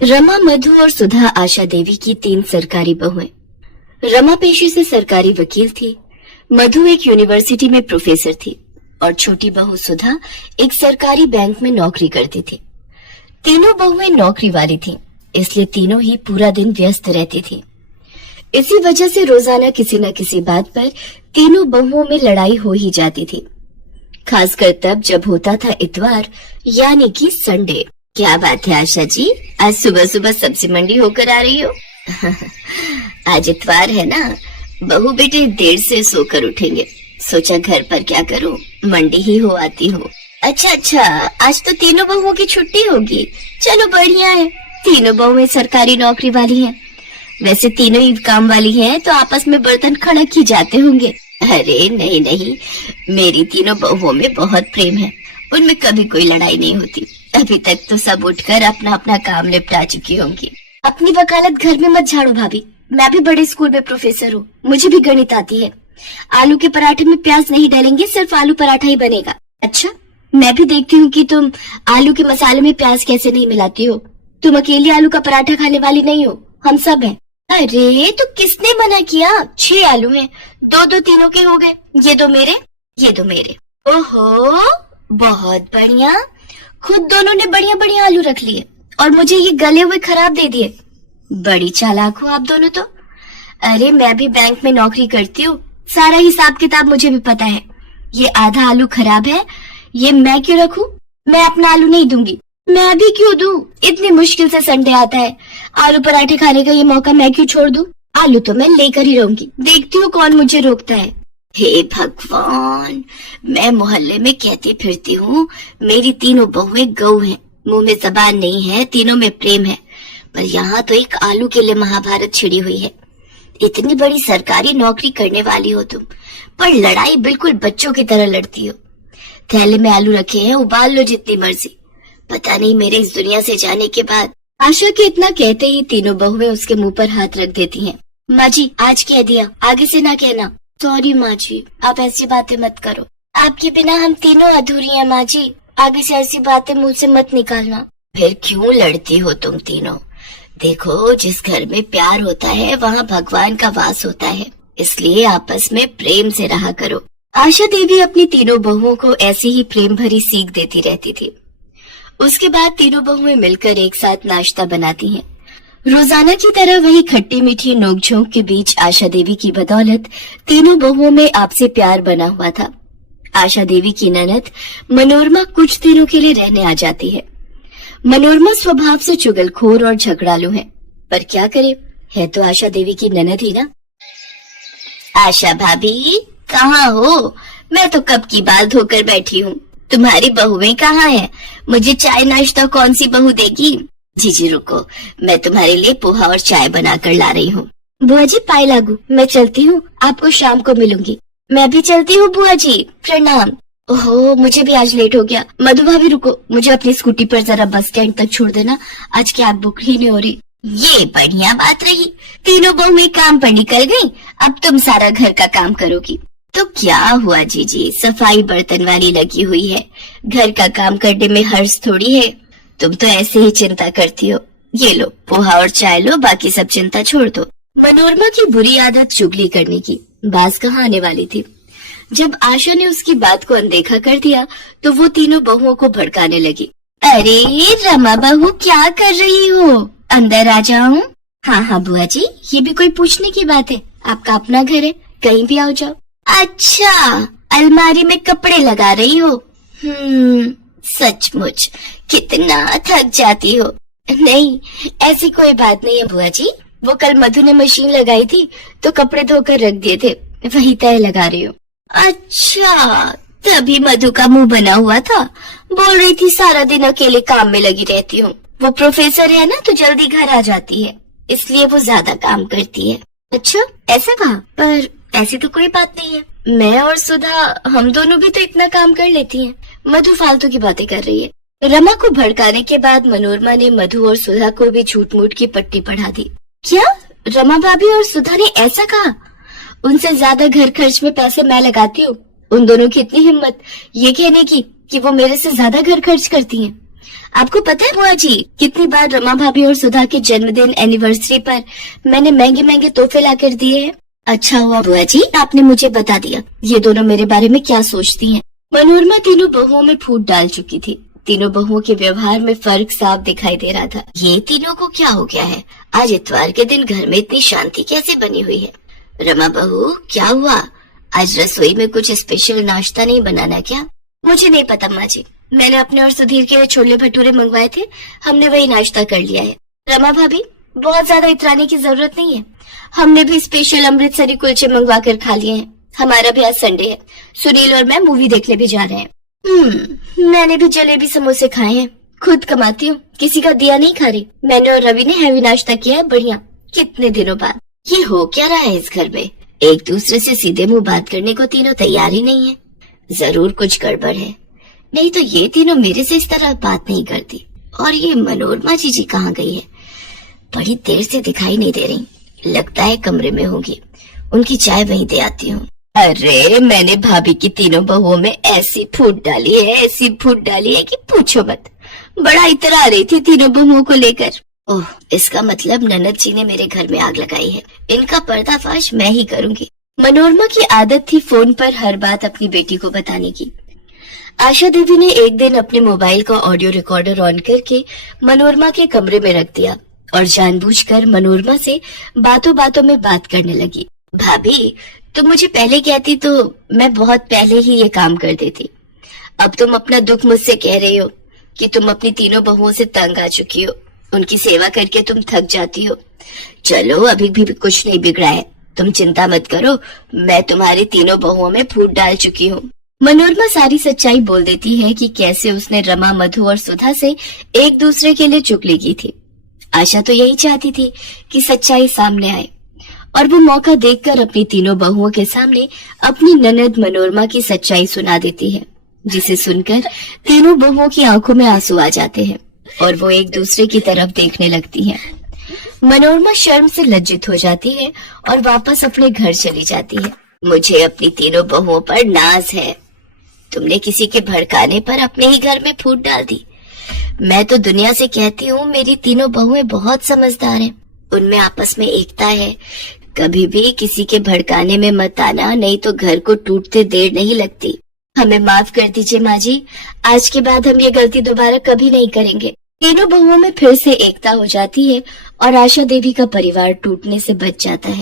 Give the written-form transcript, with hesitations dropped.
रमा, मधु और सुधा आशा देवी की 3 सरकारी बहुएं। रमा पेशे से सरकारी वकील थी, मधु एक यूनिवर्सिटी में प्रोफेसर थी और छोटी बहू सुधा एक सरकारी बैंक में नौकरी करती थी। तीनों बहुएं नौकरी वाली थीं, इसलिए तीनों ही पूरा दिन व्यस्त रहती थीं। इसी वजह से रोजाना किसी न किसी बात पर तीनों बहुओं में लड़ाई हो ही जाती थी, खासकर तब जब होता था इतवार यानी कि संडे। क्या बात है आशा जी, आज सुबह सुबह सब्जी मंडी होकर आ रही हो? आज इतवार है ना, बहू बेटे देर से सोकर उठेंगे, सोचा घर पर क्या करूं, मंडी ही हो आती हूँ। अच्छा, आज तो तीनों बहुओं की छुट्टी होगी। चलो बढ़िया है, तीनों बहुएं सरकारी नौकरी वाली हैं। वैसे तीनों ही काम वाली हैं, तो आपस में बर्तन खड़क ही जाते होंगे। अरे नहीं, मेरी तीनों बहुओं में बहुत प्रेम है, उनमें कभी कोई लड़ाई नहीं होती। अभी तक तो सब उठकर अपना अपना काम निपटा चुकी होंगी। अपनी वकालत घर में मत झाड़ो भाभी, मैं भी बड़े स्कूल में प्रोफेसर हूँ, मुझे भी गणित आती है। आलू के पराठे में प्याज नहीं डालेंगे, सिर्फ आलू पराठा ही बनेगा। अच्छा, मैं भी देखती हूँ कि तुम आलू के मसाले में प्याज कैसे नहीं मिलाती हो। तुम अकेली आलू का पराठा खाने वाली नहीं हो, हम सब हैं। अरे तो किसने मना किया? 6 आलू हैं, 2-2 तीनों के हो गए। ये दो मेरे, ये दो मेरे। ओहो, बहुत बढ़िया, खुद दोनों ने बढ़िया बढ़िया आलू रख लिए और मुझे ये गले हुए खराब दे दिए। बड़ी चालाक हो आप दोनों तो। अरे मैं भी बैंक में नौकरी करती हूँ, सारा हिसाब किताब मुझे भी पता है। ये आधा आलू खराब है, ये मैं क्यों रखूं? मैं अपना आलू नहीं दूंगी। मैं भी क्यों दूं? इतनी मुश्किल से संडे आता है, आलू पराठे खाने का ये मौका मैं क्यों छोड़ दूं? आलू तो मैं लेकर ही रहूंगी, देखती हूँ कौन मुझे रोकता है। हे भगवान, मैं मोहल्ले में कहती फिरती हूँ मेरी तीनों बहुएं गऊ हैं, मुंह में जबान नहीं है, तीनों में प्रेम है, पर यहाँ तो एक आलू के लिए महाभारत छिड़ी हुई है। इतनी बड़ी सरकारी नौकरी करने वाली हो तुम, पर लड़ाई बिल्कुल बच्चों की तरह लड़ती हो। थैले में आलू रखे हैं, उबाल लो जितनी मर्जी। पता नहीं मेरे इस दुनिया से जाने के बाद। आशा के इतना कहते ही तीनों बहुएं उसके मुंह पर हाथ रख देती हैं। माँ जी, आज कह दिया, आगे से ना कहना। सॉरी माँ जी, आप ऐसी बातें मत करो, आपके बिना हम तीनों अधूरी हैं माँ जी, आगे से ऐसी बातें मुंह से मत निकालना। फिर क्यों लड़ती हो तुम तीनों? देखो, जिस घर में प्यार होता है वहाँ भगवान का वास होता है, इसलिए आपस में प्रेम से रहा करो। आशा देवी अपनी तीनों बहुओं को ऐसी ही प्रेम भरी सीख देती रहती थी। उसके बाद तीनों बहुएं मिलकर एक साथ नाश्ता बनाती हैं। रोजाना की तरह वही खट्टी मीठी नोकझोंक के बीच आशा देवी की बदौलत तीनों बहुओं में आपसे प्यार बना हुआ था। आशा देवी की ननद मनोरमा कुछ दिनों के लिए रहने आ जाती है। मनोरमा स्वभाव से चुगलखोर और झगड़ालू है, पर क्या करे, है तो आशा देवी की ननद ही ना। आशा भाभी कहाँ हो? मैं तो कब की बात धोकर बैठी हूँ, तुम्हारी बहुएं कहाँ हैं? मुझे चाय नाश्ता कौन सी बहू देगी? जी रुको, मैं तुम्हारे लिए पोहा और चाय बनाकर ला रही हूँ। बुआ जी पाए लागू, मैं चलती हूँ, आपको शाम को मिलूंगी। मैं भी चलती हूँ बुआ जी, प्रणाम। ओहो, मुझे भी आज लेट हो गया। मधु भाभी रुको, मुझे अपनी स्कूटी पर जरा बस स्टैंड तक छोड़ देना, आज कैब बुक ही नहीं हो रही। ये बढ़िया बात रही, तीनों बहुएं काम पर निकल गई, अब तुम सारा घर का काम करोगी। तो क्या हुआ जीजी, सफाई बर्तन वाली लगी हुई है, घर का काम करने में हर्ष थोड़ी है। तुम तो ऐसे ही चिंता करती हो। ये लो पोहा और चाय लो, बाकी सब चिंता छोड़ दो। मनोरमा की बुरी आदत चुगली करने की बात कहाँ आने वाली थी। जब आशा ने उसकी बात को अनदेखा कर दिया तो वो तीनों बहुओं को भड़काने लगी। अरे रमा बहू, क्या कर रही हो? अंदर आ जाऊं? हाँ बुआ जी, ये भी कोई पूछने की बात है? आपका अपना घर है, कहीं भी आओ जाओ। अच्छा, अलमारी में कपड़े लगा रही हो? सचमुच कितना थक जाती हो। नहीं, ऐसी कोई बात नहीं है बुआ जी, वो कल मधु ने मशीन लगाई थी तो कपड़े धोकर रख दिए थे, वही तय लगा रही हूँ। अच्छा, तभी मधु का मुंह बना हुआ था, बोल रही थी सारा दिन अकेले काम में लगी रहती हूँ। वो प्रोफेसर है ना, तो जल्दी घर आ जाती है, इसलिए वो ज्यादा काम करती है। अच्छा, ऐसा कहा? पर ऐसी तो कोई बात नहीं है, मैं और सुधा हम दोनों भी तो इतना काम कर लेती हैं। मधु फालतू की बातें कर रही है। रमा को भड़काने के बाद मनोरमा ने मधु और सुधा को भी झूठ मूठ की पट्टी पढ़ा दी। क्या? रमा भाभी और सुधा ने ऐसा कहा? उनसे ज्यादा घर खर्च में पैसे मैं लगाती हूँ। उन दोनों की इतनी हिम्मत ये कहने की कि वो मेरे से ज्यादा घर खर्च करती हैं। आपको पता है बुआ जी, कितनी बार रमा भाभी और सुधा के जन्मदिन एनिवर्सरी पर मैंने महंगे महंगे तोहफे लाकर दिए हैं। अच्छा हुआ बुआ जी आपने मुझे बता दिया, ये दोनों मेरे बारे में क्या सोचती हैं। मनोरमा तीनों बहुओं में फूट डाल चुकी थी। तीनों बहुओं के व्यवहार में फर्क साफ दिखाई दे रहा था। ये तीनों को क्या हो गया है, आज इतवार के दिन घर में इतनी शांति कैसे बनी हुई है। रमा बहू क्या हुआ, आज रसोई में कुछ स्पेशल नाश्ता नहीं बनाना क्या? मुझे नहीं पता माँ जी, मैंने अपने और सुधीर के लिए छोले भटूरे मंगवाए थे, हमने वही नाश्ता कर लिया है। रमा भाभी बहुत ज्यादा इतराने की जरूरत नहीं है, हमने भी स्पेशल अमृतसरी कुलचे मंगवा कर खा लिए हैं। हमारा भी आज संडे है, सुनील और मैं मूवी देखने भी जा रहे हैं। मैंने भी जलेबी समोसे खाए हैं, खुद कमाती हूँ, किसी का दिया नहीं खा रही। मैंने और रवि ने हैवी नाश्ता किया है, बढ़िया। कितने दिनों बाद। ये हो क्या रहा है इस घर में, एक दूसरे से सीधे मुंह बात करने को तीनों तैयार ही नहीं है। जरूर कुछ गड़बड़ है, नहीं तो ये तीनों मेरे से इस तरह बात नहीं करती। और ये मनोरमा जी कहाँ गई है, बड़ी देर से दिखाई नहीं दे रही, लगता है कमरे में होंगी। उनकी चाय वहीं दे आती हूँ। अरे मैंने भाभी की तीनों बहुओं में ऐसी फूट डाली है, ऐसी फूट डाली है कि पूछो मत। बड़ा इतरा रही थी तीनों बहुओं को लेकर। ओह, इसका मतलब ननद जी ने मेरे घर में आग लगाई है। इनका पर्दाफाश मैं ही करूंगी। मनोरमा की आदत थी फोन पर हर बात अपनी बेटी को बताने की। आशा देवी ने एक दिन अपने मोबाइल का ऑडियो रिकॉर्डर ऑन करके मनोरमा के कमरे में रख दिया और जानबूझकर मनोरमा से बातों बातों में बात करने लगी। भाभी तुम मुझे पहले कहती तो मैं बहुत पहले ही ये काम कर देती। अब तुम अपना दुख मुझसे कह रही हो कि तुम अपनी तीनों बहुओं से तंग आ चुकी हो, उनकी सेवा करके तुम थक जाती हो। चलो अभी भी कुछ नहीं बिगड़ा है, तुम चिंता मत करो, मैं तुम्हारी तीनों बहुओं में फूट डाल चुकी हूँ। मनोरमा सारी सच्चाई बोल देती है कि कैसे उसने रमा, मधु और सुधा से एक दूसरे के लिए चुगली की थी। आशा तो यही चाहती थी कि सच्चाई सामने आए और वो मौका देखकर अपनी तीनों बहुओं के सामने अपनी ननद मनोरमा की सच्चाई सुना देती है, जिसे सुनकर तीनों बहुओं की आंखों में आंसू आ जाते हैं और वो एक दूसरे की तरफ देखने लगती हैं। मनोरमा शर्म से लज्जित हो जाती है और वापस अपने घर चली जाती है। मुझे अपनी तीनों बहुओं पर नाज है, तुमने किसी के भड़काने पर अपने ही घर में फूट डाल दी। मैं तो दुनिया से कहती हूँ मेरी तीनों बहुएं बहुत समझदार हैं, उनमें आपस में एकता है। कभी भी किसी के भड़काने में मत आना, नहीं तो घर को टूटते देर नहीं लगती। हमें माफ कर दीजिए माँ जी, आज के बाद हम ये गलती दोबारा कभी नहीं करेंगे। तीनों बहुओं में फिर से एकता हो जाती है और आशा देवी का परिवार टूटने से बच जाता है।